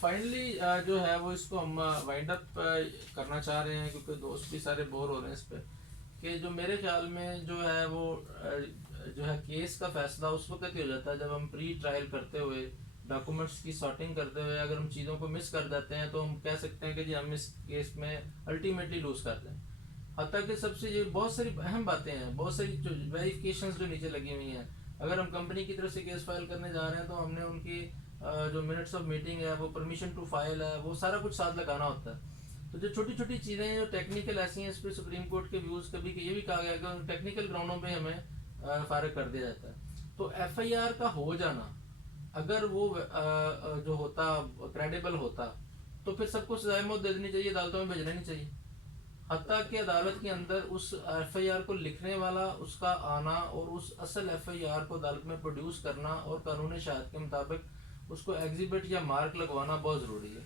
Finally جو ہے وہ اس کو ہم وائنڈ اپ کرنا چاہ رہے ہیں، کیونکہ دوست بھی سارے بور ہو رہے ہیں اس پہ، کہ جو میرے خیال میں جو ہے وہ جو ہے کیس کا فیصلہ اس وقت ہی ہو جاتا ہے جب ہم پری ٹرائل کرتے ہوئے ڈاکومنٹس کی سارٹنگ کرتے ہوئے اگر ہم چیزوں کو مس کر جاتے ہیں تو ہم کہہ سکتے ہیں کہ جی ہم اس کیس میں الٹیمیٹلی لوز کرتے ہیں. حتیٰ کہ سب سے یہ بہت ساری اہم باتیں ہیں، بہت ساری ویریفیکیشنز جو نیچے لگی ہوئی ہیں. اگر ہم کمپنی کی طرف سے کیس فائل کرنے جا رہے ہیں تو ہم نے ان کی جو منٹس آف میٹنگ ہے، وہ پرمیشن ٹو فائل ہے، وہ سارا کچھ ساتھ لگانا ہوتا ہے. تو جو چھوٹی چھوٹی چیزیں ہیں جو ٹیکنیکل ایسی ہیں، اس پہ سپریم کورٹ کے ویوز کبھی کہ یہ بھی کہا گیا کہ ٹیکنیکل گراؤنڈوں پہ ہمیں فارغ کر دیا جاتا ہے. تو ایف آئی آر کا ہو جانا اگر وہ جو ہوتا کریڈیبل ہوتا تو پھر سب کو سزائے موت دے دینی چاہیے، عدالتوں میں بھیجنا نہیں چاہیے. حتیٰ کہ عدالت کے اندر اس ایف آئی آر کو لکھنے والا، اس کا آنا اور اس اصل ایف آئی آر کو عدالت میں پروڈیوس کرنا اور قانون شہادت کے مطابق اس کو ایگزیبٹ یا مارک لگوانا بہت ضروری ہے.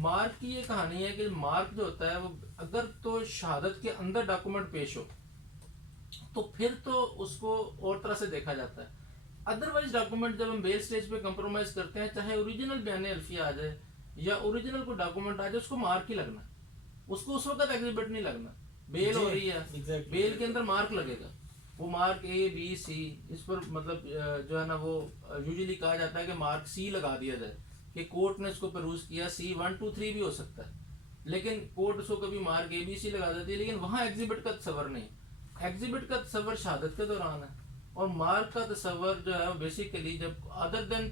مارک کی یہ کہانی ہے کہ مارک جو ہوتا ہے وہ اگر تو شہادت کے اندر ڈاکومنٹ پیش ہو تو پھر تو اس کو اور طرح سے دیکھا جاتا ہے. ادروائز ڈاکومنٹ جب ہم بیل سٹیج پہ کمپرومائز کرتے ہیں، چاہے اوریجنل بیان الفیہ آ جائے یا اوریجنل کوئی ڈاکومنٹ آ جائے، اس کو مارک ہی لگنا ہے، اس کو اس وقت ایگزیبٹ نہیں لگنا. بیل ہو رہی ہے، بیل کے اندر مارک لگے گا، وہ مارک اے بی سی، اس پر مطلب جو ہے نا وہ یوزلی کہا جاتا ہے کہ مارک سی لگا دیا جائے کہ کورٹ نے اس کو پروز کیا. سی 1 2 3 بھی ہو سکتا ہے، لیکن کورٹ اس کو کبھی مارک اے بی سی لگا دیتی ہے. لیکن وہاں ایگزیبٹ کا تصور نہیں. ایگزیبٹ کا تصور شہادت کے دوران ہے، اور مارک کا تصور جو ہے وہ بیسیکلی جب ادر دین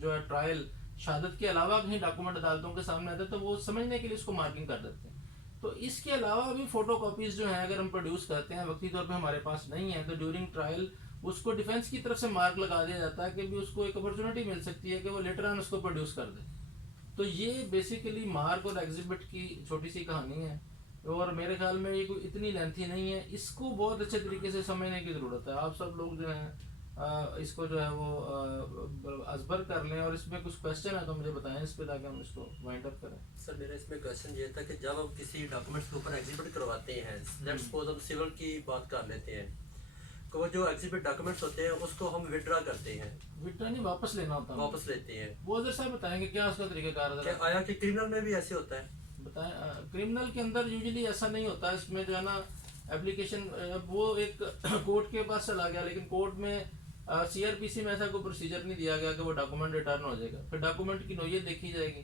جو ہے ٹرائل، شہادت کے علاوہ کہیں ڈاکومنٹ عدالتوں کے سامنے آتے ہیں تو وہ سمجھنے کے لیے اس کو مارکنگ کر دیتے ہیں. تو اس کے علاوہ بھی فوٹو کاپیز جو ہیں اگر ہم پروڈیوس کرتے ہیں، وقتی طور پہ ہمارے پاس نہیں ہے، تو ڈیورنگ ٹرائل اس کو ڈیفینس کی طرف سے مارک لگا دیا جاتا ہے کہ بھی اس کو ایک اپرچونٹی مل سکتی ہے کہ وہ لیٹر آن اس کو پروڈیوس کر دے. تو یہ بیسیکلی مارک اور ایگزیبٹ کی چھوٹی سی کہانی ہے، اور میرے خیال میں یہ کوئی اتنی لینتھی نہیں ہے. اس کو بہت اچھے طریقے سے سمجھنے کی ضرورت ہے. آپ سب لوگ جو ہیں اس کو جو ہے وہ ازبر کر لیں، اور اس میں کچھ کوشچن ہے تو مجھے بتائیں اس پہ تاکہ ہم اس کو وائنڈ اپ کریں. سر میرا اس میں کوشچن یہ تھا کہ جب ہم کسی ڈاکومنٹس کے اوپر ایگزیبٹ کرواتے ہیں، لیٹس سپوز ہم سول کی بات کر لیتے ہیں، کہ وہ جو ایگزیبٹ ڈاکومنٹس ہوتے ہیں اس کو ہم وڈرا کرتے ہیں، وڈرا نہیں، واپس لینا ہوتا ہے. واپس لیتے ہیں. وہ اظہر صاحب بتائیں گے کیا اس کا طریقہ کار ہے؟ کیا آیا کہ کرمنل میں بھی ایسے ہوتا ہے؟ بتائیں. کرمنل کے اندر یوزلی ایسا نہیں ہوتا. اس میں جو ہے نا اپلیکیشن وہ ایک کورٹ کے پاس چلا گیا، لیکن کورٹ میں سی آر پی سی میں ایسا کوئی پروسیجر نہیں دیا گیا کہ وہ ڈاکومنٹ ریٹرن ہو جائے گا. پھر ڈاکومنٹ کی نوعیت دیکھی جائے گی.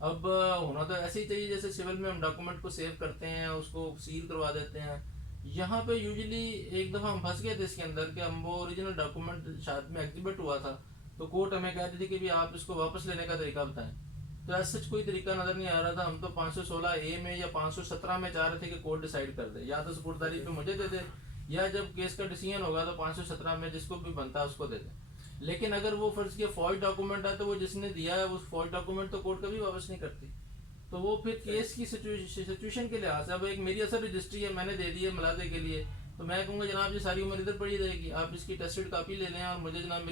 اب ہونا تو ایسے ہی چاہیے جیسے سول میں ہم ڈاکومنٹ کو سیو کرتے ہیں، اس کو سیل کروا دیتے ہیں. یہاں پہ یوزلی ایک دفعہ ہم پھنس گئے تھے اس کے اندر کہ ہم وہ اوریجنل ڈاکومنٹ شاید میں ایگزیبٹ ہوا تھا، تو کورٹ ہمیں کہتی تھی کہ بھی آپ اس کو واپس لینے کا طریقہ بتائیں. تو ایسا کوئی طریقہ نظر نہیں آ رہا تھا. ہم تو 516 اے میں یا 517 میں چاہ رہے تھے کہ کورٹ ڈیسائیڈ کر دے، یا تو سپرداری پہ مجھے دے دے، یا جب کیس کا ڈیسیژن ہوگا تو 517 میں جس کو بھی بنتا ہے اس کو دے دیں. لیکن اگر وہ فرض کیا فالس ڈاکومنٹ ہے تو وہ جس نے دیا ہے وہ فالس ڈاکومنٹ تو کورٹ کبھی واپس نہیں کرتی. تو وہ پھر کیس کی سچویشن کے لحاظ سے، اب ایک میری اصل رجسٹری ہے، میں نے دے دی ہے ملازے کے لیے، تو میں کہوں گا جناب یہ ساری عمر ادھر پڑی رہے گی، آپ اس کی ٹیسٹڈ کاپی لے لیں اور مجھے جناب